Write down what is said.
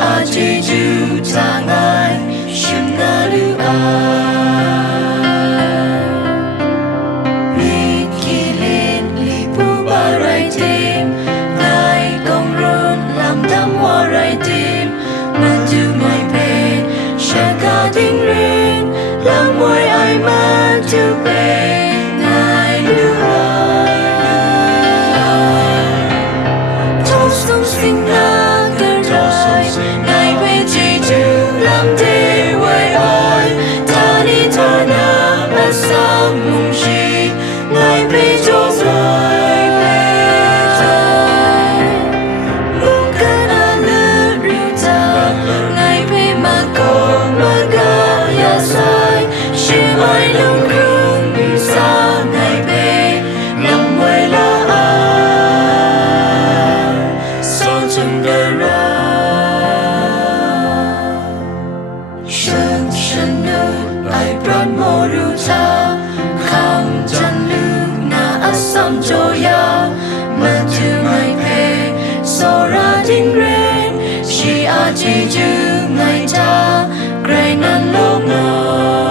a jeju tangai shimnalu a Mikilin lipu barai tim ngai kong run lam dam warai tim matu mai pe shaka ding rin lam moi ai matu pe ngai lu Song sing na gerai ngai pe jeju lam de wai oi tani tana masam mung shi ngai pe jo sai pe tai mung kana le ru ta ngai pe ma ko ma ga ya sai shi mai lung krung bi sa ngai pe lam wai la Shen shen nu ai bran moru ta khang jan lu na asam joya matu mai pe sora ding ren shi a jeju ngai ta grai nan lo ngo